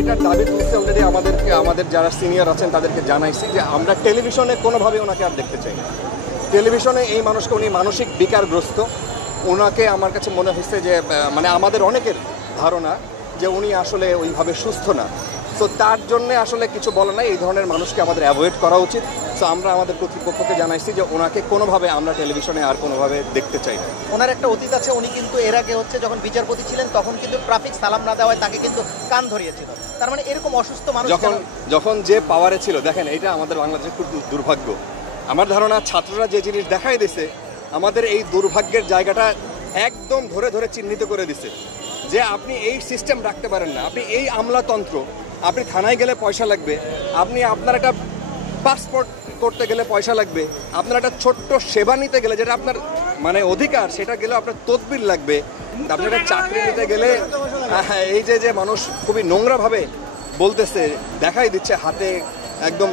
এটার দাবি তুলছি অলরেডি আমাদের যারা সিনিয়র আছেন তাদেরকে জানাইছি যে আমরা টেলিভিশনে কোনোভাবে ওনাকে আর দেখতে চাই না। টেলিভিশনে এই মানুষকে, উনি মানসিক বিকারগ্রস্ত, ওনাকে আমার কাছে মনে হচ্ছে যে মানে আমাদের অনেকের ধারণা যে উনি আসলে ওইভাবে সুস্থ না। সো তার জন্য আসলে কিছু বলে নাই, এই ধরনের মানুষকে আমাদের অ্যাভয়েড করা উচিত। সো আমরা আমাদের কর্তৃপক্ষকে জানাইছি যে ওনাকে কোনোভাবে আমরা টেলিভিশনে আর কোনোভাবে দেখতে চাই না। ওনার একটা অতীত আছে, উনি কিন্তু এর আগে যখন বিচারপতি ছিলেন তখন কিন্তু ট্রাফিক সালাম না দেওয়ায় তাকে কিন্তু কান ধরিয়েছিল। তার মানে এরকম অসুস্থ মানুষ যখন যে পাওয়ারে ছিল, দেখেন এটা আমাদের বাংলাদেশের খুব দুর্ভাগ্য। আমার ধারণা ছাত্ররা যে জিনিস দেখাই দিছে, আমাদের এই দুর্ভাগ্যের জায়গাটা একদম ধরে ধরে চিহ্নিত করে দিছে যে আপনি এই সিস্টেম রাখতে পারেন না, আপনি এই আমলাতন্ত্র, আপনি থানায় গেলে পয়সা লাগবে, আপনার একটা পাসপোর্ট করতে গেলে পয়সা লাগবে, আপনার একটা ছোট্ট সেবা নিতে গেলে যেটা আপনার মানে অধিকার, সেটা গেলে আপনার তদবির লাগবে, আপনার একটা চাকরি নিতে গেলে এই যে মানুষ খুবই নোংরাভাবে বলতেছে, দেখাই দিচ্ছে হাতে একদম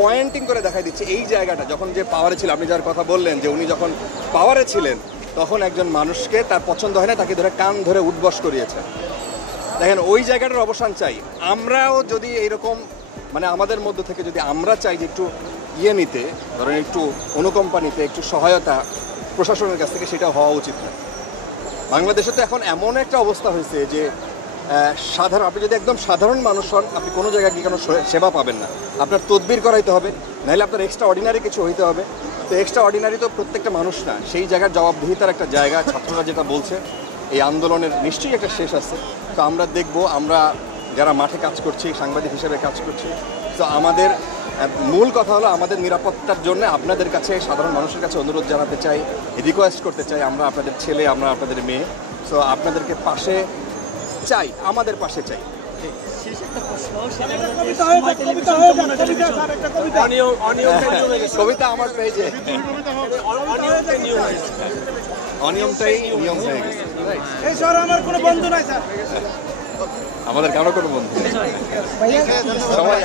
পয়েন্টিং করে দেখাই দিচ্ছে এই জায়গাটা। যখন যে পাওয়ারে ছিল, আপনি যার কথা বললেন যে উনি যখন পাওয়ারে ছিলেন তখন একজন মানুষকে তার পছন্দ হয় না, তাকে ধরে কান ধরে উঠবস করিয়েছে। দেখেন ওই জায়গাটার অবসান চাই। আমরাও যদি এইরকম মানে আমাদের মধ্য থেকে যদি আমরা চাই যে একটু নিতে, ধরেন একটু অনুকম্পা নিতে, একটু সহায়তা প্রশাসনের কাছ থেকে, সেটা হওয়া উচিত না। বাংলাদেশে তো এখন এমন একটা অবস্থা হয়েছে যে আপনি যদি একদম সাধারণ মানুষ হন, আপনি কোনো জায়গায় গিয়ে কোনো সেবা পাবেন না, আপনার তদবির করাইতে হবে, নাহলে আপনার এক্সট্রা অর্ডিনারি কিছু হইতে হবে। তো এক্সট্রা অর্ডিনারি তো প্রত্যেকটা মানুষ না, সেই জায়গার জবাবদিহিতার একটা জায়গা। ছাত্ররা যেটা বলছে, এই আন্দোলনের নিশ্চয়ই একটা শেষ আছে। তো আমরা দেখব, আমরা যারা মাঠে কাজ করছি, সাংবাদিক হিসেবে কাজ করছি, তো আমাদের মূল কথা হলো আমাদের নিরাপত্তার জন্য আপনাদের কাছে, সাধারণ মানুষের কাছে অনুরোধ জানাতে চাই, রিকোয়েস্ট করতে চাই, আমরা আপনাদের ছেলে, আমরা আপনাদের মেয়ে। সো আপনাদেরকে পাশে চাই, আমাদের পাশে চাই। কবিতা আমার পেজে, অনিয়মটাই নিয়ম হয়ে গেছে। আমার কোনো বন্ধু নাই স্যার, আমাদের কারো কোনো বন্ধু নেই। সবাই